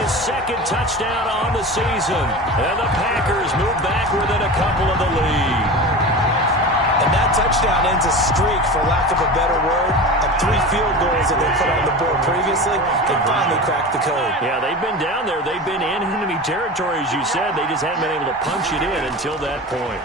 his 2nd touchdown on the season. And the Packers move back within a couple of the lead. And that touchdown ends a streak, for lack of a better word, of 3 field goals that they put on the board previously. They finally cracked the code. Yeah, they've been down there. They've been in enemy territory, as you said. They just haven't been able to punch it in until that point.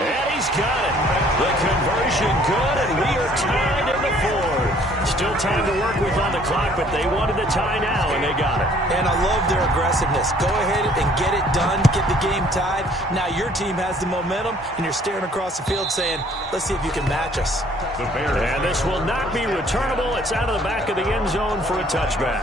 And he's got it. The conversion good, and we are tied in the 4th. Still time to work with on the clock, but they wanted the tie now, and they got it. And I love their aggressiveness. Go ahead and get it done, get the game tied. Now your team has the momentum, and you're staring across the field saying, let's see if you can match us. And this will not be returnable. It's out of the back of the end zone for a touchback.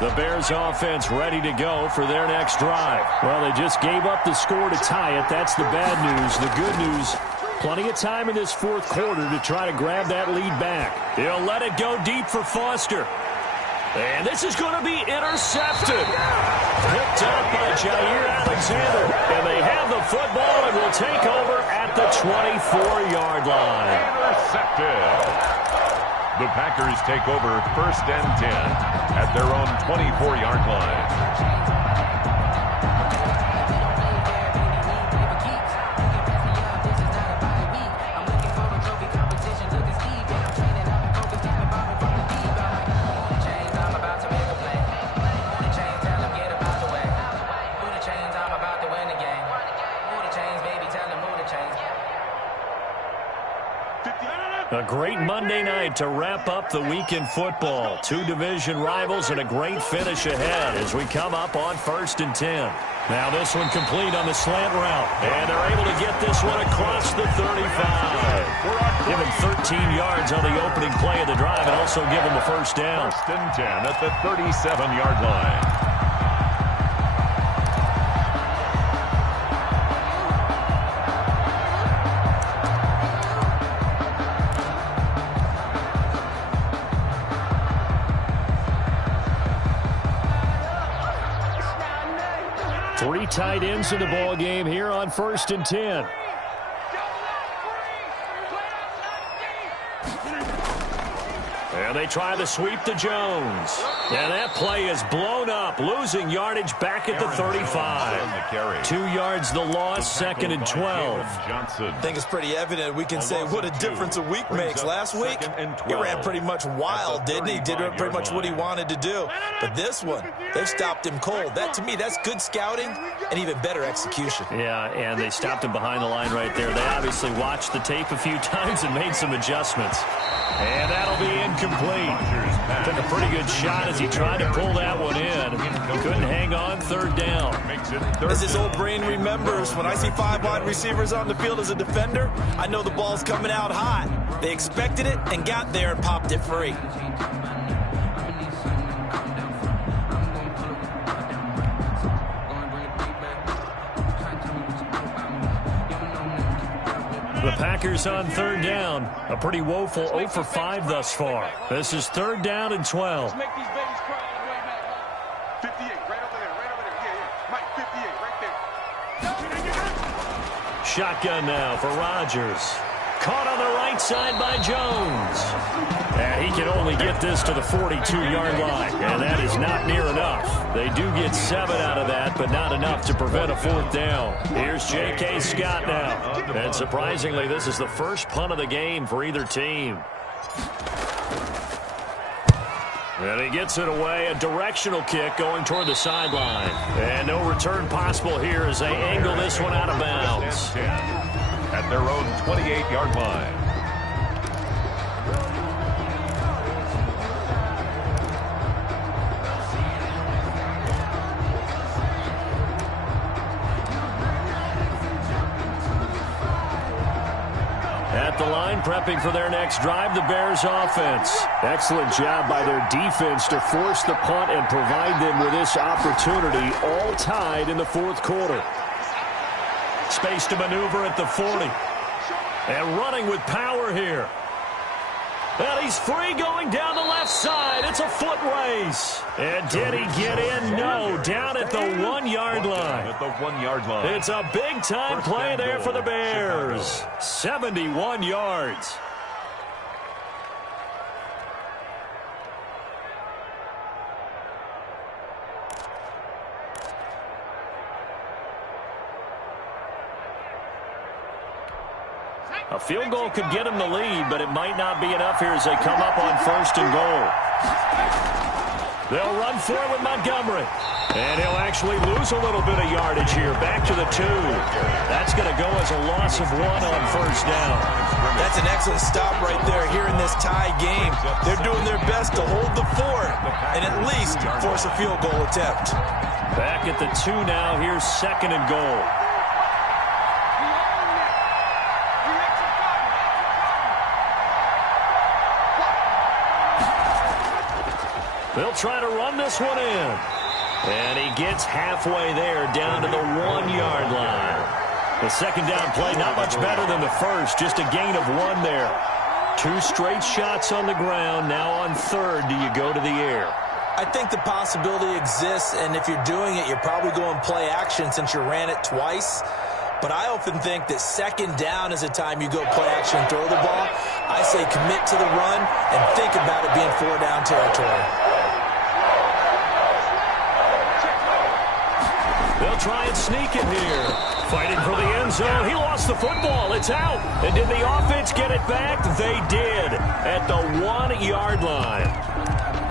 The Bears offense ready to go for their next drive. Well, they just gave up the score to tie it. That's the bad news. The good news, plenty of time in this 4th quarter to try to grab that lead back. He'll let it go deep for Foster. And this is going to be intercepted. Picked up by Jair Alexander. And they have the football and will take over at the 24-yard line. Intercepted. The Packers take over 1st and 10 at their own 24-yard line. A great Monday night to wrap up the week in football. 2 division rivals and a great finish ahead as we come up on 1st and 10. Now this one complete on the slant route. And they're able to get this one across the 35. Give him 13 yards on the opening play of the drive and also give him a 1st down. 1st and 10 at the 37-yard line. Three tight ends in the ball game here on 1st and 10. And they try the sweep to Jones. And that play is blown up, losing yardage back at the 35. 2 yards the loss, second and 12. I think it's pretty evident. We can say what a difference a week makes. Last week, he ran pretty much wild, didn't he? Did pretty much what he wanted to do. But this one, they stopped him cold. That, to me, that's good scouting and even better execution. Yeah, and they stopped him behind the line right there. They obviously watched the tape a few times and made some adjustments. And that'll be incomplete. Took a pretty good shot as he tried to pull that one in. Couldn't hang on, third down. As his old brain remembers, when I see 5 wide receivers on the field as a defender, I know the ball's coming out hot. They expected it and got there and popped it free. The Packers on third down. A pretty woeful 0 for 5 thus far. This is third down and 12. Let's make these babies cry all the way back. 58, right over there, right over there. Yeah. Mike, 58, right there. Shotgun now for Rodgers. Caught on the right side by Jones. And he can only get this to the 42-yard line. And that is not near enough. They do get 7 out of that, but not enough to prevent a fourth down. Here's J.K. Scott now. And surprisingly, this is the first punt of the game for either team. And he gets it away. A directional kick going toward the sideline. And no return possible here as they angle this one out of bounds. At their own 28-yard line. At the line, prepping for their next drive, the Bears offense. Excellent job by their defense to force the punt and provide them with this opportunity, all tied in the fourth quarter. Space to maneuver at the 40. And running with power here. And he's free going down the left side. It's a foot race. And did he get in? No, down at the 1-yard line. At the 1-yard line. It's a big-time play there for the Bears. 71 yards. A field goal could get him the lead, but it might not be enough here as they come up on first and goal. They'll run for it with Montgomery. And he'll actually lose a little bit of yardage here. Back to the 2. That's going to go as a loss of 1 on first down. That's an excellent stop right there here in this tie game. They're doing their best to hold the fort and at least force a field goal attempt. Back at the 2 now. Here's second and goal. They'll try to run this one in. And he gets halfway there down to the 1-yard line. The second down play not much better than the first. Just a gain of 1 there. 2 straight shots on the ground. Now on third, do you go to the air? I think the possibility exists, and if you're doing it, you're probably going play action since you ran it twice. But I often think that second down is the time you go play action and throw the ball. I say commit to the run and think about it being 4-down territory. They'll try and sneak it here. Fighting for the end zone. He lost the football. It's out. And did the offense get it back? They did at the 1-yard line.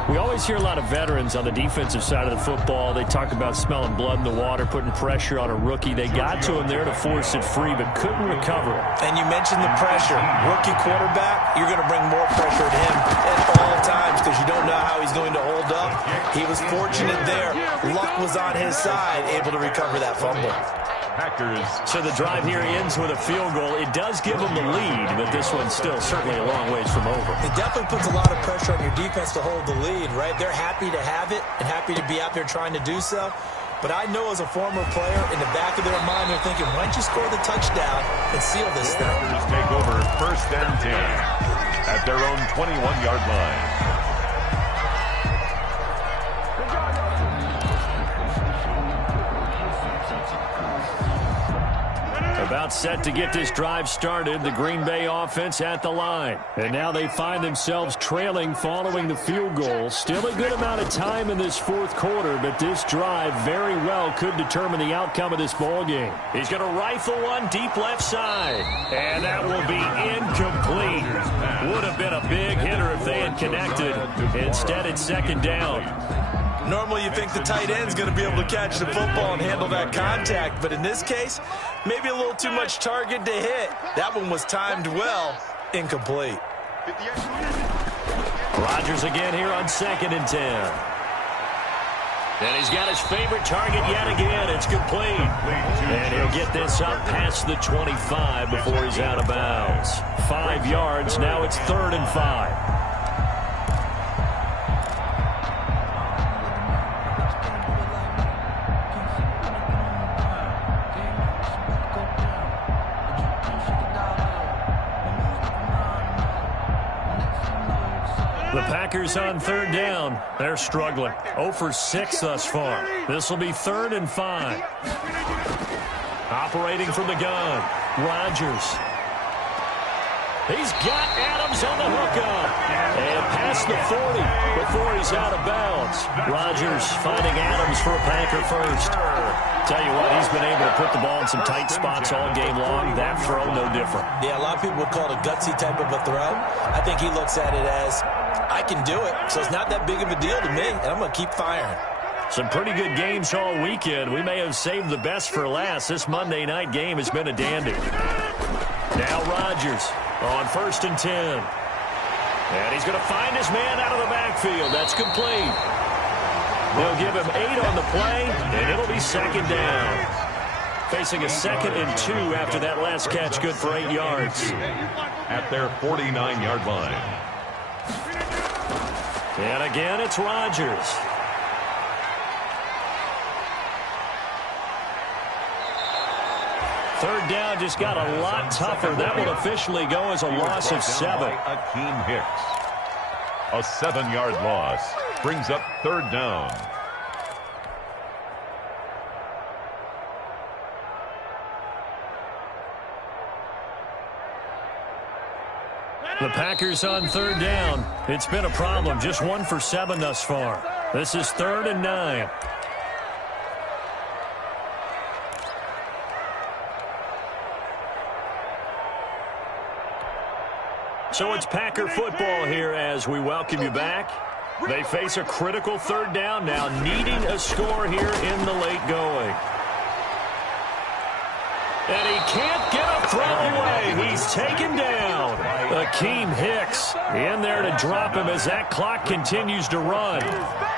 We always hear a lot of veterans on the defensive side of the football. They talk about smelling blood in the water, putting pressure on a rookie. They got to him there to force it free, but couldn't recover. And you mentioned the pressure. Rookie quarterback, you're going to bring more pressure to him at all times because you don't know how he's going to hold up. He was fortunate there. Luck was on his side, able to recover that fumble. Packers. So the drive here ends with a field goal. It does give them the lead, but this one's still certainly a long ways from over. It definitely puts a lot of pressure on your defense to hold the lead, right? They're happy to have it and happy to be out there trying to do so. But I know as a former player, in the back of their mind, they're thinking, why don't you score the touchdown and seal this thing? Packers take over first and 10 at their own 21-yard line. About set to get this drive started, the Green Bay offense at the line. And now they find themselves trailing following the field goal. Still a good amount of time in this fourth quarter, but this drive very well could determine the outcome of this ball game. He's going to rifle one deep left side. And that will be incomplete. Would have been a big hitter if they had connected. Instead, it's second down. Normally you think the tight end's going to be able to catch the football and handle that contact, but in this case, maybe a little too much target to hit. That one was timed well. Incomplete. Rodgers again here on 2nd and 10. And he's got his favorite target yet again. It's complete. And he'll get this up past the 25 before he's out of bounds. 5 yards. Now it's 3rd and 5. The Packers on 3rd down. They're struggling. 0 for 6 thus far. This will be 3rd and 5. Operating from the gun. Rodgers. He's got Adams on the hookup. And past the 40 before he's out of bounds. Rodgers finding Adams for a Packer first. Tell you what, he's been able to put the ball in some tight spots all game long. That throw, no different. Yeah, a lot of people would call it a gutsy type of a throw. I think he looks at it as, I can do it, so it's not that big of a deal to me, and I'm going to keep firing. Some pretty good games all weekend. We may have saved the best for last. This Monday night game has been a dandy. Now Rodgers on 1st and 10. And he's going to find his man out of the backfield. That's complete. They'll give him 8 on the play, and it'll be 2nd down. Facing a 2nd and 2 after that last catch, good for 8 yards. At their 49-yard line. And again, it's Rodgers. Third down just got a lot tougher. That will officially go as a loss of 7. Akeem Hicks. A 7-yard loss brings up 3rd down. The Packers on 3rd down. It's been a problem. Just 1 for 7 thus far. This is 3rd and 9. So it's Packer football here as we welcome you back. They face a critical 3rd down now, needing a score here in the late going. And he can't get a throw away. He's taken down. Akeem Hicks in there to drop him as that clock continues to run.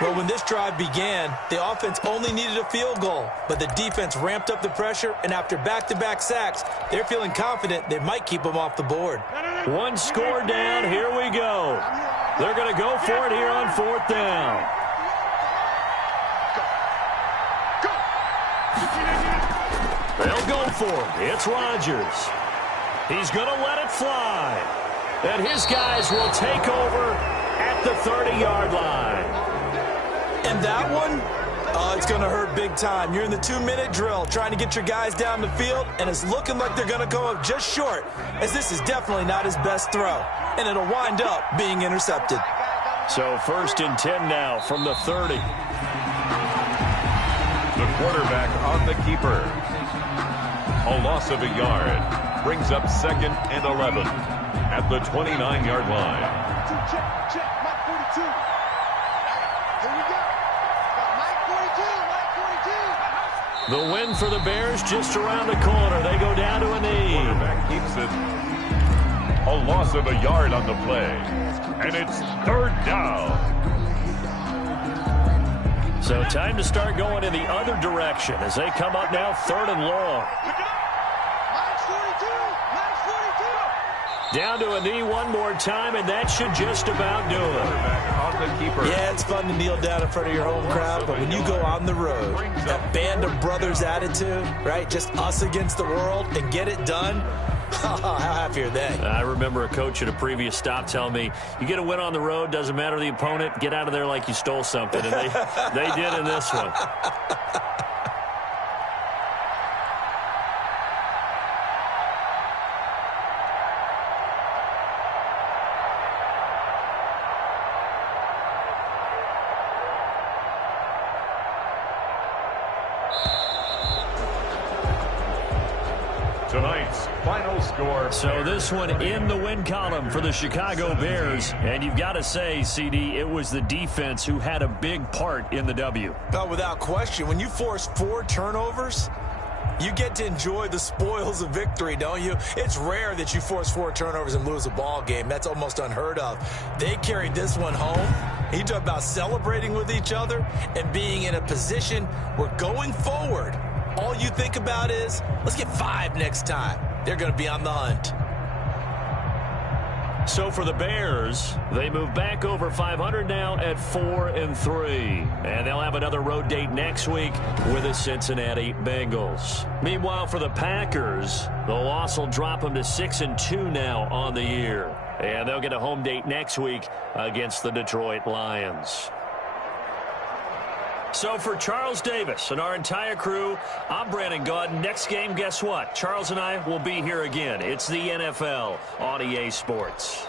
Well, when this drive began, the offense only needed a field goal, but the defense ramped up the pressure, and after back-to-back sacks, they're feeling confident they might keep them off the board. 1 score down. Here we go. They're going to go for it here on 4th down. They'll go for it. It's Rodgers. He's going to let it fly. And his guys will take over at the 30-yard line. And that one, it's going to hurt big time. You're in the 2-minute drill trying to get your guys down the field, and it's looking like they're going to go up just short, as this is definitely not his best throw. And it'll wind up being intercepted. So 1st and 10 now from the 30. The quarterback on the keeper. A loss of a yard brings up 2nd and 11 at the 29-yard line. Check, Mike 42. Here we go. Mike 42. The win for the Bears just around the corner. They go down to a knee. Quarterback keeps it. A loss of a yard on the play. And it's 3rd down. So time to start going in the other direction as they come up now 3rd and long. Down to a knee one more time, and that should just about do it. Yeah, it's fun to kneel down in front of your home crowd, but when you go on the road, that band of brothers attitude, right, just us against the world, and get it done, how happy are they? I remember a coach at a previous stop telling me, you get a win on the road, doesn't matter the opponent, get out of there like you stole something, and they did in this one. score. So this one in the win column for the Chicago Bears. And you've got to say, CD, it was the defense who had a big part in the W. No, without question. When you force 4 turnovers, you get to enjoy the spoils of victory, don't you? It's rare that you force 4 turnovers and lose a ball game. That's almost unheard of. They carried this one home. You talk about celebrating with each other and being in a position where going forward, all you think about is, let's get 5 next time. They're going to be on the hunt. So for the Bears, they move back over 500 now at 4-3. And they'll have another road date next week with the Cincinnati Bengals. Meanwhile, for the Packers, the loss will drop them to 6-2 now on the year. And they'll get a home date next week against the Detroit Lions. So for Charles Davis and our entire crew, I'm Brandon Gaudin. Next game, guess what? Charles and I will be here again. It's the NFL on EA Sports.